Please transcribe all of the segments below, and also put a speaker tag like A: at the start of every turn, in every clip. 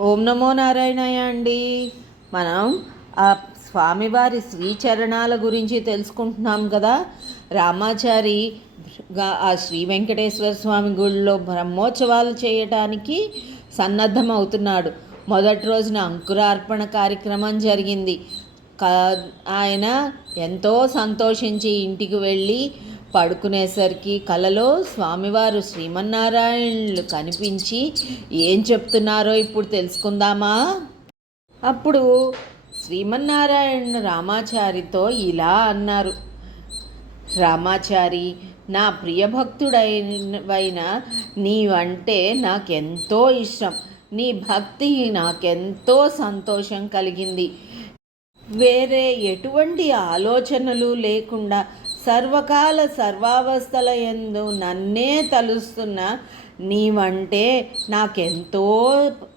A: ఓం నమో నారాయణయ్య అండి. మనం ఆ స్వామివారి శ్రీచరణాల గురించి తెలుసుకుంటున్నాం కదా. రామాచారి ఆ శ్రీ వెంకటేశ్వర స్వామి గుడిలో బ్రహ్మోత్సవాలు చేయటానికి సన్నద్ధం అవుతున్నాడు మొదటి రోజున అంకురార్పణ కార్యక్రమం జరిగింది. కా ఆయన ఎంతో సంతోషించి ఇంటికి వెళ్ళి పడుకునేసరికి కలలో స్వామివారు శ్రీమన్నారాయణులు కనిపించి ఏం చెప్తున్నారో ఇప్పుడు తెలుసుకుందామా? అప్పుడు శ్రీమన్నారాయణ రామాచారితో ఇలా అన్నారు. రామాచారి నా ప్రియభక్తుడైన నీవంటే నాకెంతో ఇష్టం. నీ భక్తి నాకెంతో సంతోషం కలిగింది. వేరే ఎటువంటి ఆలోచనలు లేకుండా సర్వకాల సర్వావస్థల ఎందు నన్నే తలుస్తున్న నీవంటే నాకెంతో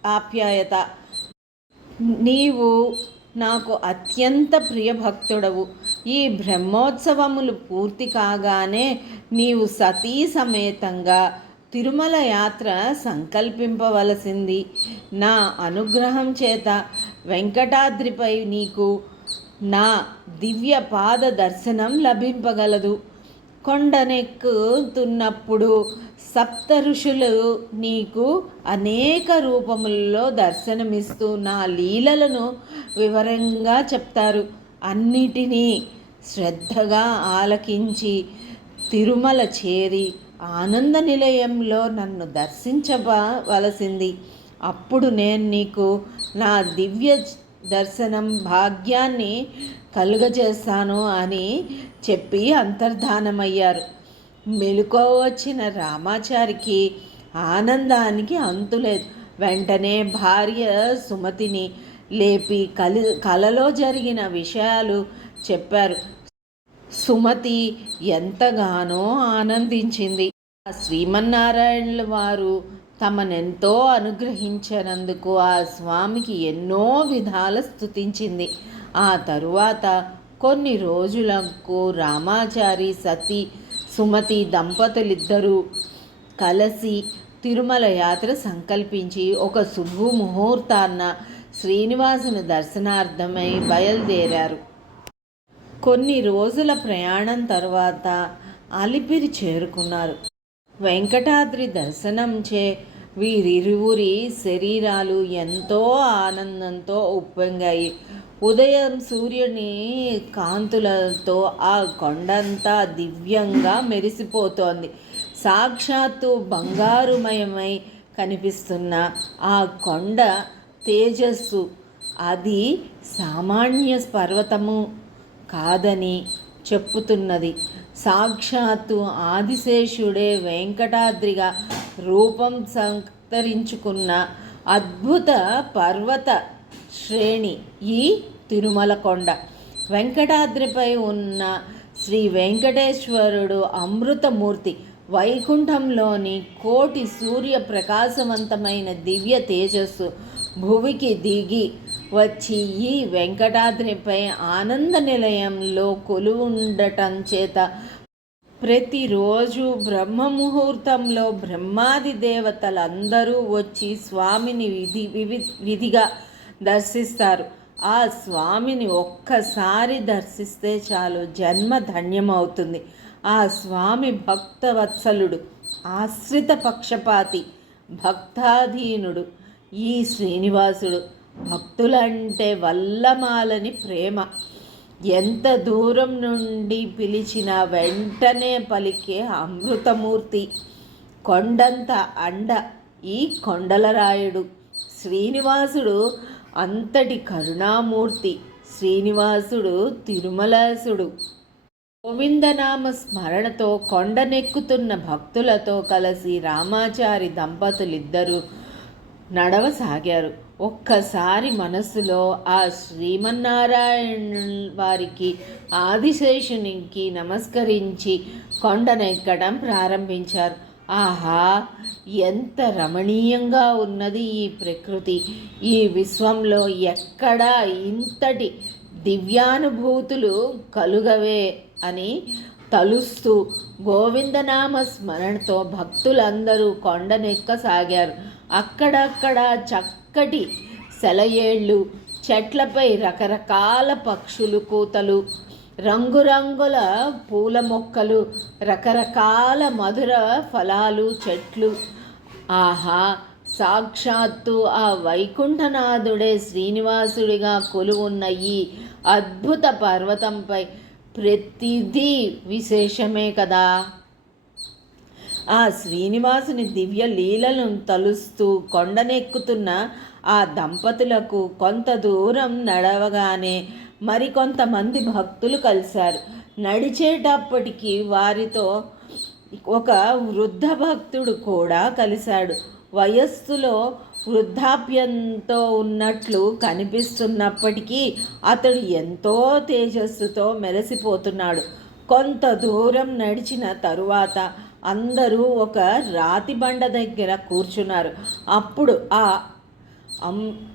A: ఆప్యాయత. నీవు నాకు అత్యంత ప్రియభక్తుడవు. ఈ బ్రహ్మోత్సవములు పూర్తి కాగానే నీవు సతీ సమేతంగా తిరుమల యాత్ర సంకల్పింపవలసింది. నా అనుగ్రహం చేత వెంకటాద్రిపై నీకు నా దివ్య పాద దర్శనం లభింపగలదు. కొండనెక్కుతున్నప్పుడు సప్త ఋషులు నీకు అనేక రూపములలో దర్శనమిస్తూ నా లీలలను వివరంగా చెప్తారు. అన్నిటినీ శ్రద్ధగా ఆలకించి తిరుమల చేరి ఆనంద నిలయంలో నన్ను దర్శించవలసింది. అప్పుడు నేను నీకు నా దివ్య దర్శనం భాగ్యాన్ని కలుగజేస్తాను అని చెప్పి అంతర్ధానమయ్యారు. మెలుకో వచ్చిన రామాచారికి ఆనందానికి అంతులేదు వెంటనే భార్య సుమతిని లేపి కలి కలలో జరిగిన విషయాలు చెప్పారు. సుమతి ఎంతగానో ఆనందించింది. ఆ శ్రీమన్నారాయణుల వారు తమనెంతో అనుగ్రహించినందుకు ఆ స్వామికి ఎన్నో విధాల స్థుతించింది ఆ తరువాత కొన్ని రోజులకు రామాచారి సతీ సుమతి దంపతులిద్దరూ కలిసి తిరుమల యాత్ర సంకల్పించి ఒక శుభు ముహూర్తాన్న శ్రీనివాసుని దర్శనార్థమై బయలుదేరారు. కొన్ని రోజుల ప్రయాణం తర్వాత అలిపిరి చేరుకున్నారు. వెంకటాద్రి దర్శనంచే వీరిరువురి శరీరాలు ఎంతో ఆనందంతో ఉప్పొంగాయి. ఉదయం సూర్యుని కాంతులతో ఆ కొండంతా దివ్యంగా మెరిసిపోతోంది. సాక్షాత్తు బంగారుమయమై కనిపిస్తున్న ఆ కొండ తేజస్సు అది సామాన్య పర్వతము కాదని చెప్పుతున్నది. సాక్షాత్తు ఆదిశేషుడే వెంకటాద్రిగా రూపం సంతరించుకున్న అద్భుత పర్వత శ్రేణి ఈ తిరుమల కొండ. వెంకటాద్రిపై ఉన్న శ్రీ వెంకటేశ్వరుడు అమృతమూర్తి వైకుంఠంలోని కోటి సూర్య ప్రకాశవంతమైన దివ్య తేజస్సు భువికి దిగి వచ్చి ఈ వెంకటాద్రిపై ఆనంద నిలయంలో కొలువుండటం చేత ప్రతిరోజు బ్రహ్మ ముహూర్తంలో బ్రహ్మాది దేవతలందరూ వచ్చి స్వామిని విధి వివి విధిగా దర్శిస్తారు. ఆ స్వామిని ఒక్కసారి దర్శిస్తే చాలు జన్మ ధన్యమవుతుంది. ఆ స్వామి భక్తవత్సలుడు ఆశ్రిత పక్షపాతి భక్తాధీనుడు ఈ శ్రీనివాసుడు. భక్తులంటే వల్లమాలని ప్రేమ. ఎంత దూరం నుండి పిలిచినా వెంటనే పలికే అమృతమూర్తి కొండంత అండ ఈ కొండలరాయుడు. శ్రీనివాసుడు అంతటి కరుణామూర్తి శ్రీనివాసుడు తిరుమలాసుడు. గోవిందనామ స్మరణతో కొండనెక్కుతున్న భక్తులతో కలిసి రామాచారి దంపతులిద్దరూ నడవసాగారు. ఒక్కసారి మనసులో ఆ శ్రీమన్నారాయణ వారికి ఆదిశేషునికి నమస్కరించి కొండనెక్కడం ప్రారంభించారు. ఆహా ఎంత రమణీయంగా ఉన్నది ఈ ప్రకృతి. ఈ విశ్వంలో ఎక్కడా ఇంతటి దివ్యానుభూతులు కలుగవే అని తలుస్తూ గోవిందనామ స్మరణతో భక్తులందరూ కొండనెక్కసాగారు. అక్కడక్కడ చక్కటి సెలయేళ్ళు చెట్లపై రకరకాల పక్షులు కూతలు రంగురంగుల పూల మొక్కలు రకరకాల మధుర ఫలాలు చెట్లు. ఆహా! సాక్షాత్తు ఆ వైకుంఠనాథుడే శ్రీనివాసుడిగా కొలువున్న ఈ అద్భుత పర్వతంపై ప్రతిదీ విశేషమే కదా. ఆ శ్రీనివాసుని దివ్య లీలలను తలుస్తూ కొండనెక్కుతున్న ఆ దంపతులకు కొంత దూరం నడవగానే మరికొంతమంది భక్తులు కలిశారు. నడిచేటప్పటికి వారితో ఒక వృద్ధ భక్తుడు కూడా కలిశాడు. వయస్సులో వృద్ధాప్యంతో ఉన్నట్లు కనిపిస్తున్నప్పటికీ అతడు ఎంతో తేజస్సుతో మెరిసిపోతున్నాడు. కొంత దూరం నడిచిన తరువాత అందరూ ఒక రాతి బండ దగ్గర కూర్చున్నారు. అప్పుడు ఆ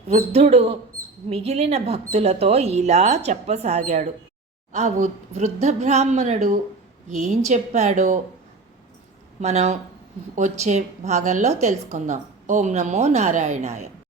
A: వృద్ధుడు మిగిలిన భక్తులతో ఇలా చెప్పసాగాడు. ఆ వృ- వృద్ధ బ్రాహ్మణుడు ఏం చెప్పాడో మనం వచ్చే భాగంలో తెలుసుకుందాం. ఓం నమో నారాయణాయ.